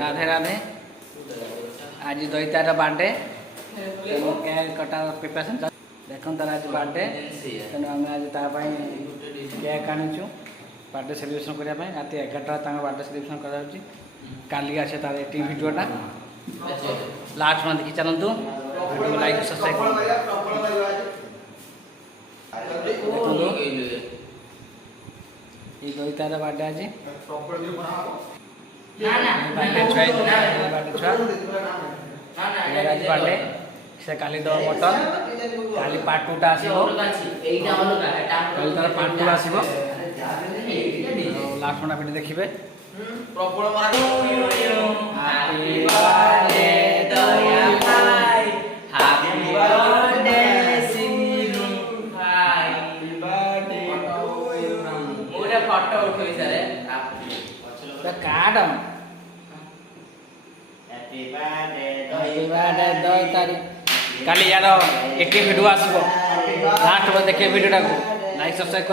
राधे राधे। आज दईतार birthday cake कटा preparation देख तार आज बर्थडे तेणु आम आज केक आनीचु बर्थडे सेलिब्रेशन करने रात 11 बर्थडे सेलिब्रेशन कर काली आसे तार ये भिडियोटा लास्ट में देखी चलतु भिडियो लाइक सब्सक्राइब ये दईतार बर्थडे आज बर्थडे से काली दब मटन काली पार्ट 2टा पार्ट 2 आसो लास्ट में भिडियो देखिए फोटो उठो कार्ड काली यार एक भिडियो आसो लास्ट में देखिए भिडियोटा को लाइक सब्सक्राइब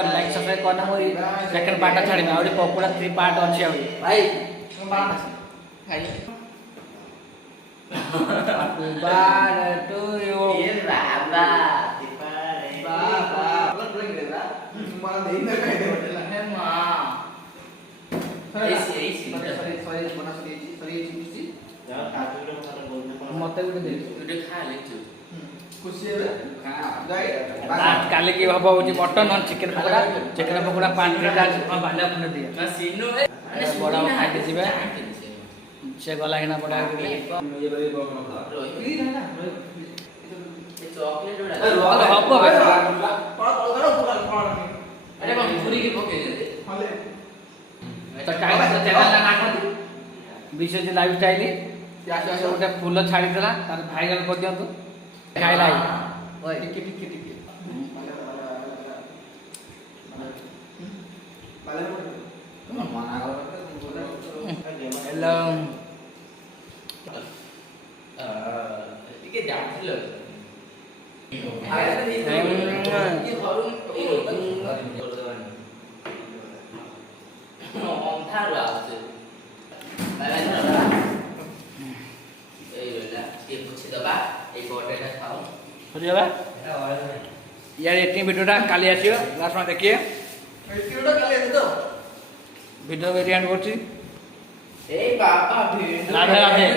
करना मुझे सेकेंड पार्टा छाड़ी आ पपुड़ा 3 पार्ट अच्छी भाई टू यू मत काली की हम हूँ मटन और चिकेन पकोड़ा 5 प्लेट बालियापुर दिए बड़ा खाई जी से गला हिना बड़ा विश्वजित लाइफ स्टाइल गोटे फूल छाड़ीला तार भाइराल कर दिंतु खाइला हेलो यार ये भिडियोटा काली आसियो लास्ट में देखिए भिडियो वेरिएंट करछि राधे राधे।